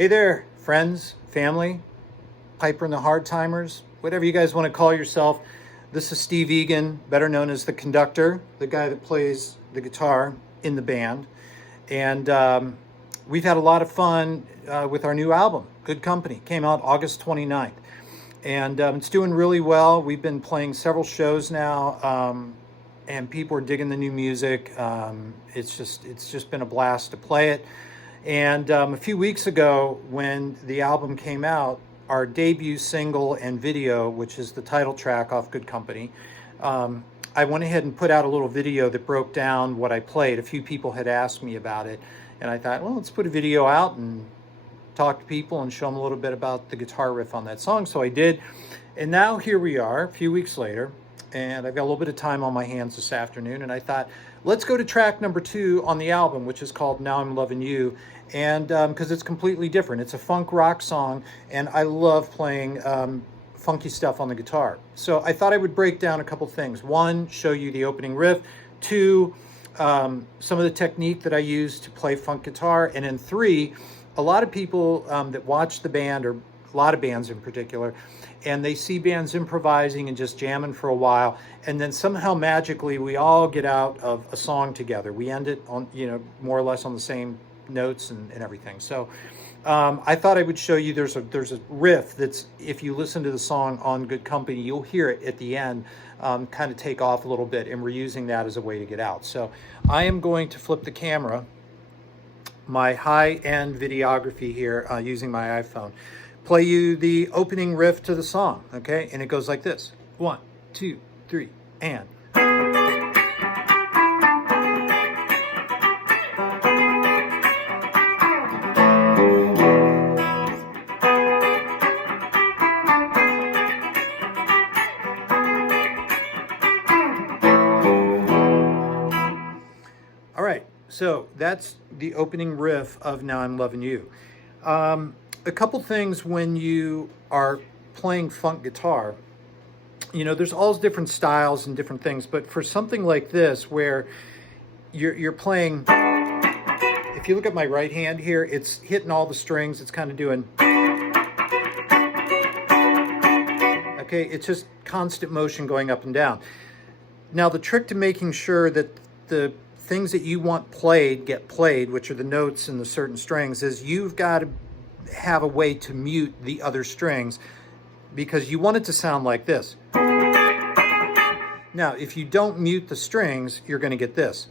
Hey there, friends, family, Piper and the Hard Timers, whatever you guys want to call yourself. This is Steve Egan, better known as the conductor, the guy that plays the guitar in the band. And we've had a lot of fun with our new album, Good Company. Came out August 29th. And it's doing really well. We've been playing several shows now, and people are digging the new music. It's just been a blast to play it. And a few weeks ago, when the album came out, our debut single and video, which is the title track off Good Company, I went ahead and put out a little video that broke down what I played. A few people had asked me about it, and I thought, well, let's put a video out and talk to people and show them a little bit about the guitar riff on that song. So I did, and now here we are, a few weeks later, and I've got a little bit of time on my hands this afternoon, and I thought, let's go to track number 2 on the album, which is called Now I'm Lovin' You, and because it's completely different. It's a funk rock song, and I love playing funky stuff on the guitar. So I thought I would break down a couple things. 1, show you the opening riff. 2, some of the technique that I use to play funk guitar. And then 3, a lot of people that watch the band, or a lot of bands in particular, and they see bands improvising and just jamming for a while, and then somehow magically we all get out of a song together. We end it on, more or less on the same notes and everything. So I thought I would show you there's a riff that's, if you listen to the song on Good Company, you'll hear it at the end kind of take off a little bit, and we're using that as a way to get out. So I am going to flip the camera, my high-end videography here, using my iPhone, play you the opening riff to the song, okay? And it goes like this. 1, 2, 3, and... All right, so that's the opening riff of Now I'm Lovin' You. A couple things when you are playing funk guitar, there's all different styles and different things, but for something like this where you're playing, if you look at my right hand here, it's hitting all the strings, it's kind of doing, okay, it's just constant motion going up and down. Now the trick to making sure that the things that you want played get played, which are the notes and the certain strings, is you've got to have a way to mute the other strings, because you want it to sound like this. Now, if you don't mute the strings, you're going to get this.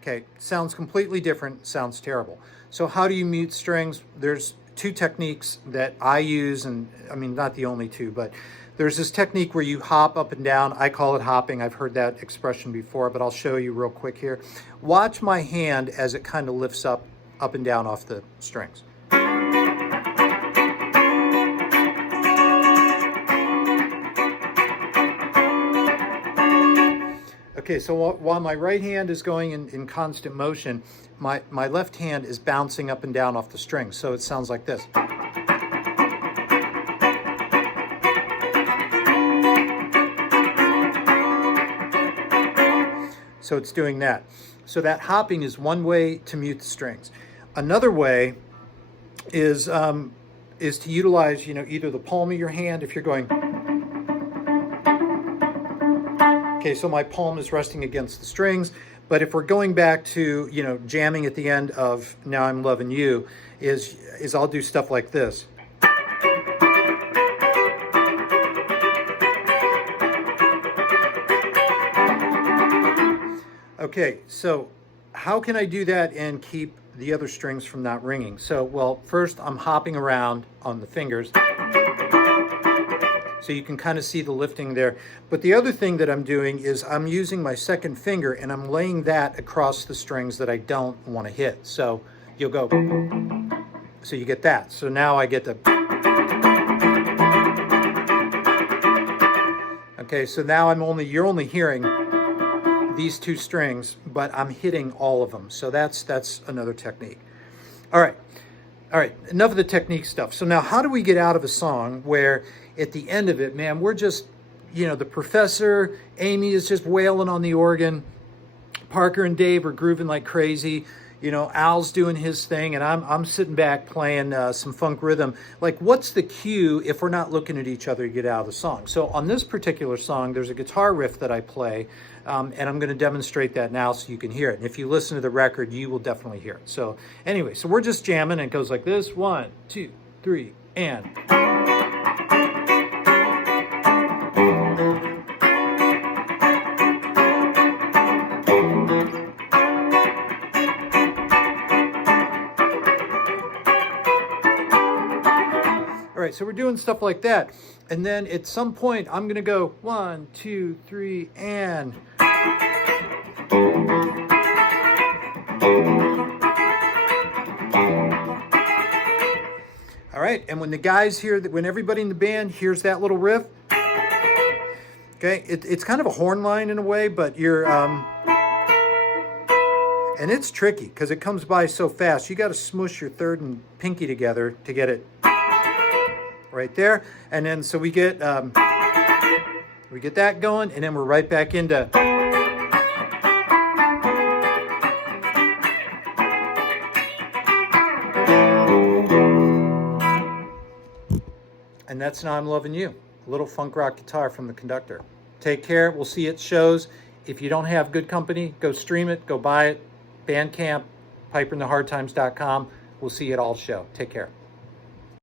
Okay, sounds completely different, sounds terrible. So how do you mute strings? There's 2 techniques that I use, and I mean, not the only 2, but there's this technique where you hop up and down. I call it hopping. I've heard that expression before, but I'll show you real quick here. Watch my hand as it kind of lifts up and down off the strings. Okay, so while my right hand is going in constant motion, my left hand is bouncing up and down off the strings. So it sounds like this. So it's doing that. So that hopping is one way to mute the strings. Another way is to utilize, either the palm of your hand if you're going. Okay, so my palm is resting against the strings, but if we're going back to, jamming at the end of Now I'm Lovin' You, is I'll do stuff like this. Okay, so how can I do that and keep the other strings from not ringing? So, well, first I'm hopping around on the fingers, so you can kind of see the lifting there. But the other thing that I'm doing is I'm using my second finger and I'm laying that across the strings that I don't want to hit. So you'll go, so you get that. So now I get the, okay, so now you're only hearing these 2 strings, but I'm hitting all of them. So that's another technique. All right, enough of the technique stuff. So now how do we get out of a song where at the end of it, man, we're just, the professor, Amy is just wailing on the organ, Parker and Dave are grooving like crazy, You know, Al's doing his thing, and I'm sitting back playing some funk rhythm. Like, what's the cue if we're not looking at each other to get out of the song? So on this particular song, there's a guitar riff that I play, and I'm going to demonstrate that now so you can hear it. And if you listen to the record, you will definitely hear it. So anyway, so we're just jamming, and it goes like this: 1, 2, 3, and. All right, so we're doing stuff like that. And then at some point, I'm gonna go 1, 2, 3, and. All right, and when the guys hear that, when everybody in the band hears that little riff, okay, it's kind of a horn line in a way, but you're, and it's tricky because it comes by so fast. You got to smush your third and pinky together to get it right there. And then so we get that going, and then we're right back into. And that's Now I'm Loving You, a little funk rock guitar from the Conductor. Take care. We'll see you at shows. If you don't have good company, go stream it, go buy it. Bandcamp, piperinthehardtimes.com. We'll see you at all show. Take care.